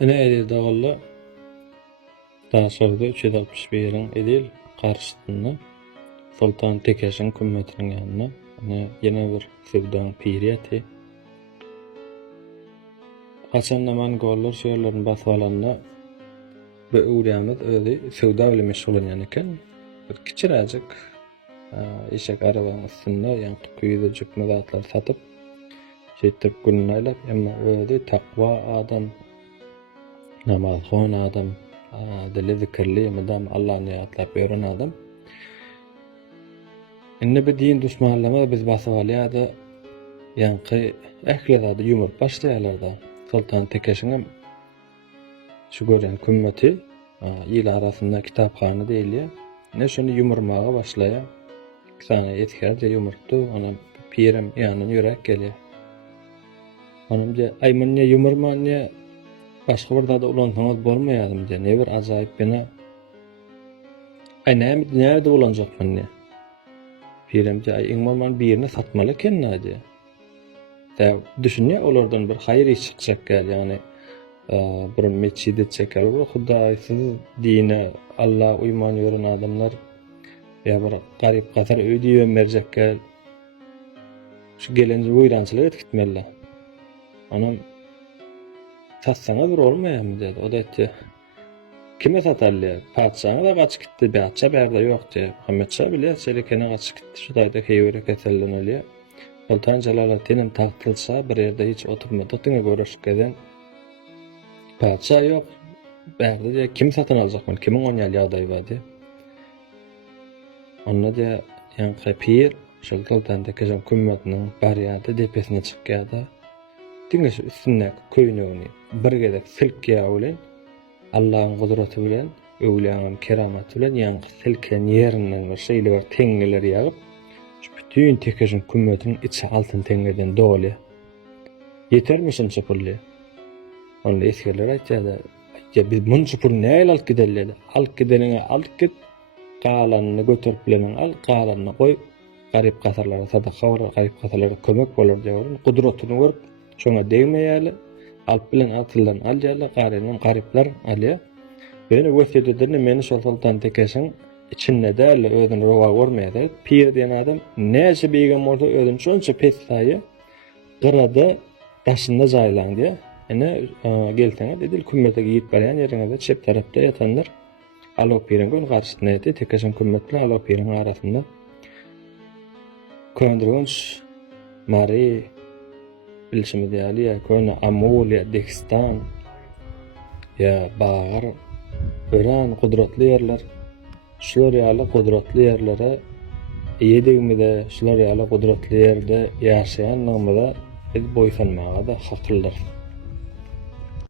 Ene edil dağılla daha sonra 361'in edil karşısında Sultan Tekeş'in kümmetinin yanına yine bir sevdan piriyeti. Açan naman gollar şöyllerin basvalanına bu uğrayamız öyle sevda ile meşgul olan iken bir kiçiracık eşek arabanın üstünde yankı kuyuda cükmedatlar satıp şeytirip gününü aylap ama öyle takva adam namaz kılan adam dili zikirli medam Allah'ın niyatlap öğren adam inne bir din düşmanlama biz basavalyada yankı ehleda da yumur başlayalarda Sultan Tekeş'in şu gören kümmeti il arasında kitapxana değil ya ne şunu yumurmağa başlaya iki tane etkerce yumurttu ona pirim yanına yürek geliyor hanım diye ayman ne yumurma ne başka bir da ulantamaz bolmayadım diye ne bir acayip bana ay nerede ulanacak ben ne pirim diye ay ingman birini satmalı kendine diye da düşünüyor onlardan bir hayır iş çıkacak gel yani bir meçhide çeker bu Hudaýsyz dine Allah uyman ýören adamlar ya bir garip gatar öýdüýen berjek gel şu gelenji uýrançylyk etmeli anam satsaňa bir bolmaýarmy dedi o da etdi kime satarly padşaha da gaç gitdi beatça berde ýok diýip Muhammed Şah bile selekene gaç gitdi şu daýda heýwere keselleneli Sultan Jalalatyn tahtylsa bir ýerde hiç oturmady diňe görüşgeden padşah yok. Berde de kim satın alacak mı? Kimin on ýaly ýagdaý bar diye. Onda da ýa-ni pir Sultan Tekeş'in kümmetiniň barýady depesine çykýarda. Diňe şu üstüne köýnegini bir gezek silkýär bilen Allahyň gudraty bilen, öwliýanyň keramaty bilen ýa-ni silken ýerinden bir şeýle bir teňgeler ýagyp şu bütün Tekeş'in kümmetiniň içi altyn teňgeden doly. Yetermişim çapully. Onda eskerler aýtýardy. Ya biz munçu pul näle alyp giderler? Alyp giderine alyp git. Galanyny götürüp bilen al, galanyny goý. Garip gatarlara sadaka bolar, garip gatarlara kömek bolar diýär. Gudratyny görüp, şoňa degmeýärli. Alyp bilen atyldan alýarlar, garanyň garipler alýar. Beni wesiýetinde meni Sultan Tekeş'in içinde däl özüni rowa görmeýärdi. Pir diýen adam näçe beýgen bolsa özüni şonça petlaýy. Gyrada daşynda jaýlan diýär. Ene gelteňe dedil kümmete giyip barýan ýerine de çep tarapda ýatanlar Alo Pirin gün garşysyna ýetdi Tekeş'in kümmetli Alo Pirin arasynda Köndürünç Mari bilşimi diýäli ýa köne Amulya Dekstan ýa Bagar ören gudratly ýerler şular ýaly gudratly ýerlere ýedigmide şular ýaly gudratly ýerde ýaşaýan namada boýsanmaga da haklylar.